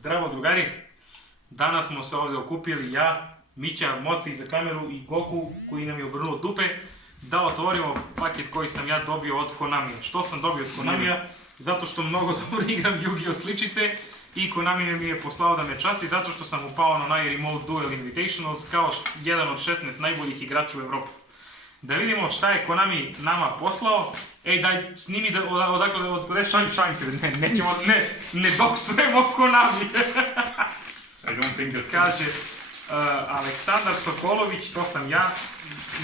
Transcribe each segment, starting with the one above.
Zdravo drugari, danas smo se ovdje okupili ja, Mića, Moci za kameru i Goku koji nam je obrnuo dupe da otvorimo paket koji sam ja dobio od Konamija. Što sam dobio od Konamija? Zato što mnogo dobro igram Yu-Gi-Oh sličice i Konami mi je poslao da me časti zato što sam upao na Remote Duel Invitationals kao jedan od 16 najboljih igrača u Evropi. Da vidimo šta je Konami nama poslao. Ej, daj, snimi odakle, šalim se, ne doksujemo Konami. I don't think that... Kaže, Aleksandar Sokolović, to sam ja,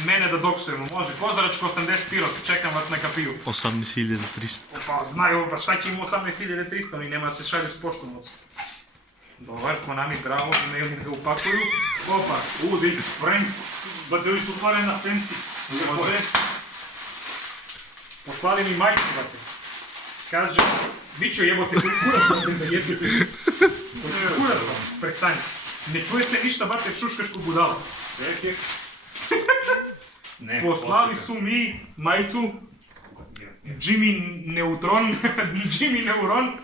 mene da doksujemo, može. Kozaračko 80 pirot, čekam vas na kapiju. 18.300. Pa znaju, pa šta će im 18.300, oni nema se šalju s poštom ocu. Dobar, Konami, bravo, imaju mi ga upakuju. Opa, this prank, but they su pare na fancy. može. Poslali mi majku, brate. Kaže, Bićo jebote, kurac da te zajebite. Kurac, prestani. Ne čuje se ništa, brate, šuškaš ko budala. Poslali su mi majicu Jimmy Neutron, Jimmy Neuron.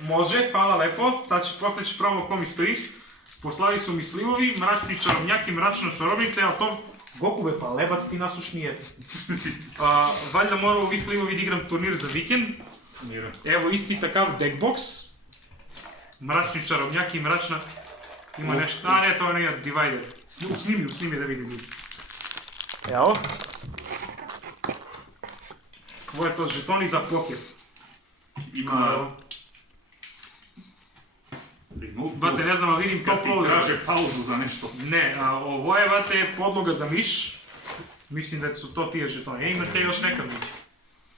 Može, hvala lepo, posle će probamo ko mi stoji. Poslali su mi slivovi, mračni čarobnjak i mračna čarobnica, evo to Goku be pa lebac ti nasuš nije. Valjda morao ovi slivovi da igram turnir za vikend. Evo isti takav deckbox. Mračni čarobnjak i mračna... Ima nešto, a ne, to je nekak divider. Snimi da vidim ljudi. Evo. Ovo je to žetoni za poker. Ima... Bate, ne znam, ali vidim top loader. Traže pauzu za nešto. Ne, ovo je, bate, podloga za miš. Mislim da su to tije žetoni. Imate još nekad mić.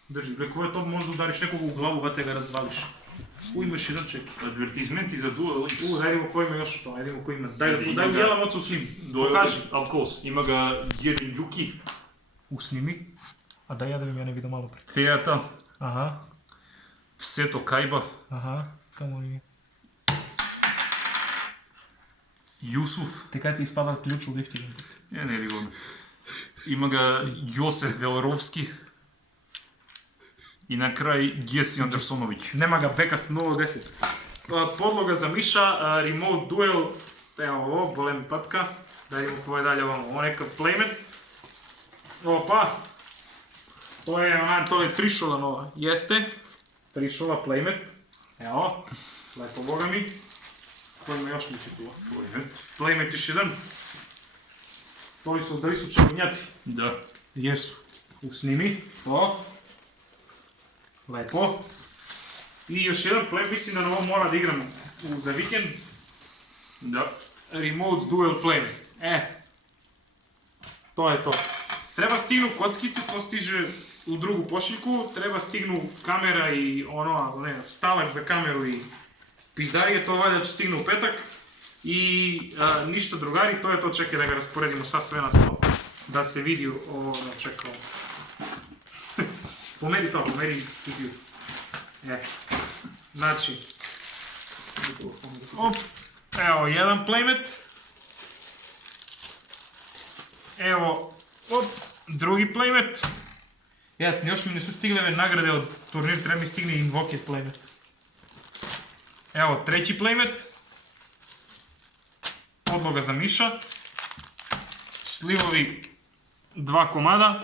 Drži, ko je to, možda udariš nekog u glavu, bate ga razvališ. Imaš jedan ček. Advertizmenti za Duel X. Da vidimo ko ima još to, vidimo ko ima. Daj u jelam oca u snimi. Pokaži. Alkos, ima ga Jiren Yuki. U snimi. A daj ja da ja ne vidim malo pre. Teata. Aha. Seto Kaiba. Aha, kamo li? Jusuf. Te kaj ti ispada ključ u liftu? Ne vidim. Ima ga Josef Velerovski. I na kraj Jesse Andersonović. Nema ga Bekas 0-10. Podloga za miša, Remote Duel, evo ovo, bole mi patka. Da vidimo ko je dalje ovo neka playmat. Opa! To je trišola nova, jeste. Trišola playmat. Evo, lepo boga mi. Ko ima još mići tu? Playmat još jedan. Da li su čarobnjaci? Da. Jesu. U snimi. O. Lepo. I još jedan play, mislim da na ovo mora da igram za vikend. Da. Remote Duel Playmat. To je to. Treba stignu kockice, to stiže u drugu pošiljku. Treba stignu kamera i ono, ne, stavak za kameru i pizdarije. To valjda će stignu u petak. I ništa drugari, to je to. Čekaj da ga rasporedimo sad sve na stol. Da se vidi ovo, čekaj. Pomeri to, pomeri kupiju. Znači, evo jedan playmat. Evo, drugi playmat. Još mi nisu stigle ove nagrade od turnir, treba mi stigne Invoke playmat. Evo, treći playmat. Podloga za miša. Slivovi 2 komada.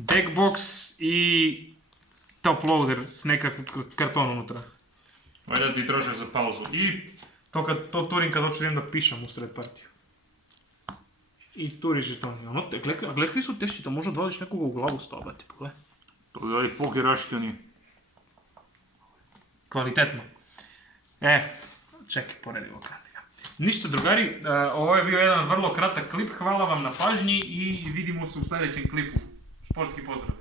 Deckbox i top loader s nekakvim karton unutra. Valjda ti traže za pauzu. I to turim kad hoću da pišem u sred partiju. I turi žetoni. A gledaj su teški, to možda odvališ nekoga u glavu stavati, pogledaj. To je ovaj pokeraškani. Kvalitetno. Čekaj, poredimo kratika. Ništa drugari, ovo je bio jedan vrlo kratak klip, hvala vam na pažnji i vidimo se u sljedećem klipu. Sportski pozdrav.